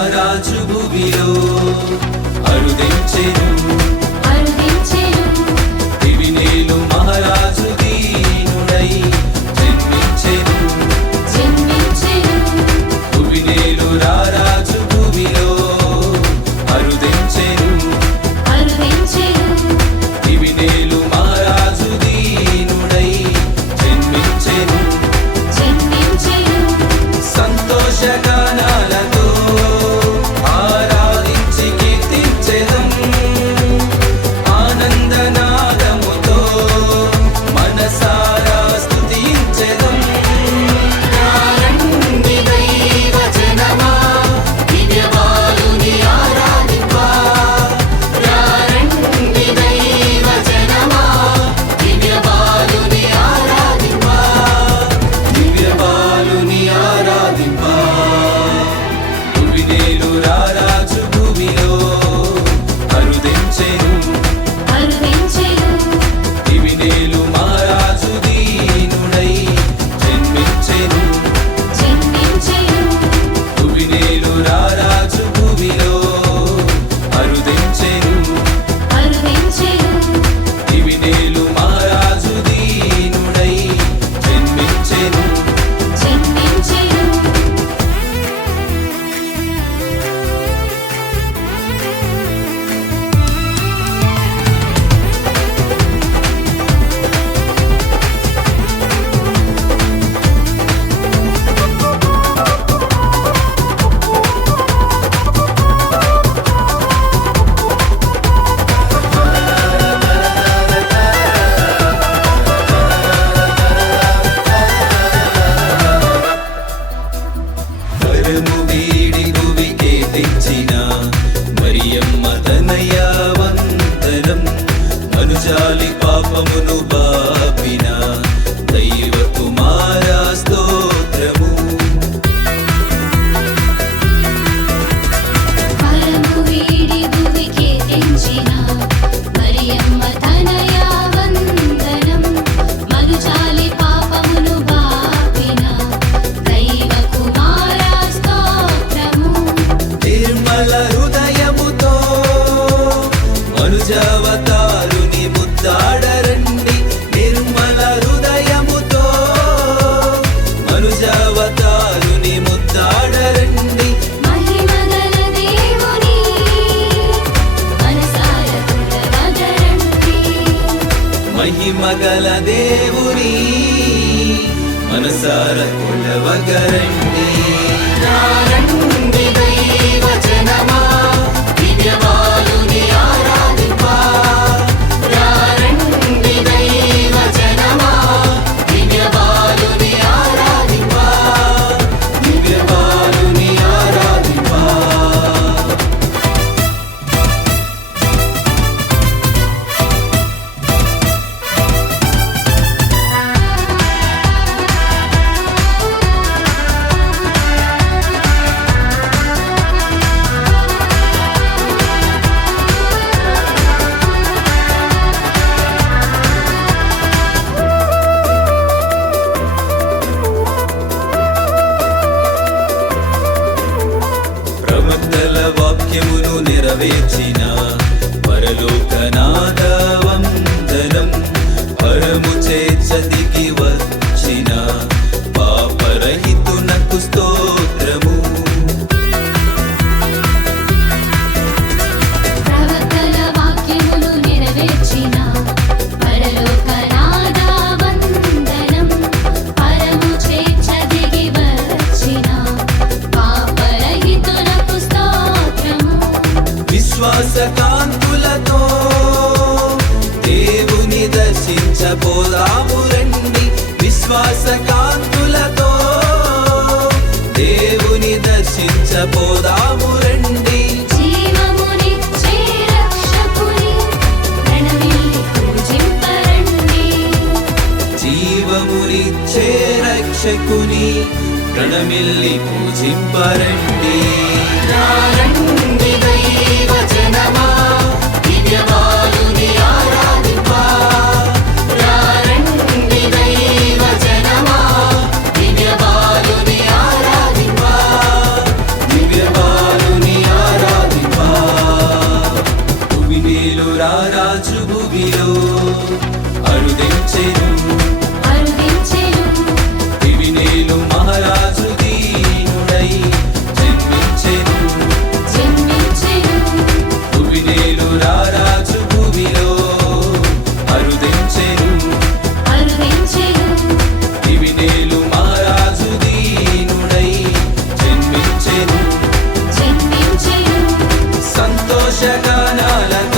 రారాజు భూమిలో అరుదించెను దివినేలు మహారాజు దీనుడై జన్మించెను భువినేలు రారాజు భూమిలో అరుదించెను దివినేలు మహారాజు దీనుడై జన్మించెను సంతోషగానాలతో ఆరాధించి కీర్తించెదం ఆనందనాదముతో మనసారా స్తుతించెదం రండి దైవజనమా దివ్యబాలుని ఆరాధింపా రండి దైవజనమా దివ్యబాలుని ఆరాధింపా దివ్యబాలుని ఆరాధింపా భువినేలు రారాజు భూమిలో అరుదించెను దివినేలు మహారాజు దీనుడై జన్మించెను భువినేలు రారాజు భూమిలో అరుదించెను దివినేలు మహారాజు దీనుడై జన్మించెను వరము వీడి భువికే తెచ్చిన మరియమ్మ తనయ వందనం మనుజాలి పాపమును బాపిన దైవ కుమార స్తోత్రము నిర్మల హృదయముతో మనుజావతారుని ముద్దాడరండి నిర్మల హృదయముతో మనుజావతారుని ముద్దాడరండి మహిమగల దేవుని మనసార కొలవగరండి రండి దైవజనమా దివ్యబాలుని ఆరాధింపా రండి దైవజనమా దివ్యబాలుని ఆరాధింపా దివ్యబాలుని ఆరాధింపా ప్రవక్తల వాక్యమును నెరవేర్చిన పరలోకనాథ వందనం పరము చేర్చదికి వచ్చిన పాపరహితునకు స్తోత్రము విశ్వాసకాంతులతో దేవుని దర్శించబోదాము రండి విశ్వాసకాంతులతో దేవుని దర్శించబోదాము రండి జీవమునిచ్చే రక్షకుని ప్రణమిల్లి పూజింపరండి రండి దైవజనమా దివ్యబాలుని ఆరాధింపా రండి దైవజనమా దివ్యబాలుని ఆరాధింపా దివ్యబాలుని హర్షగానాలతో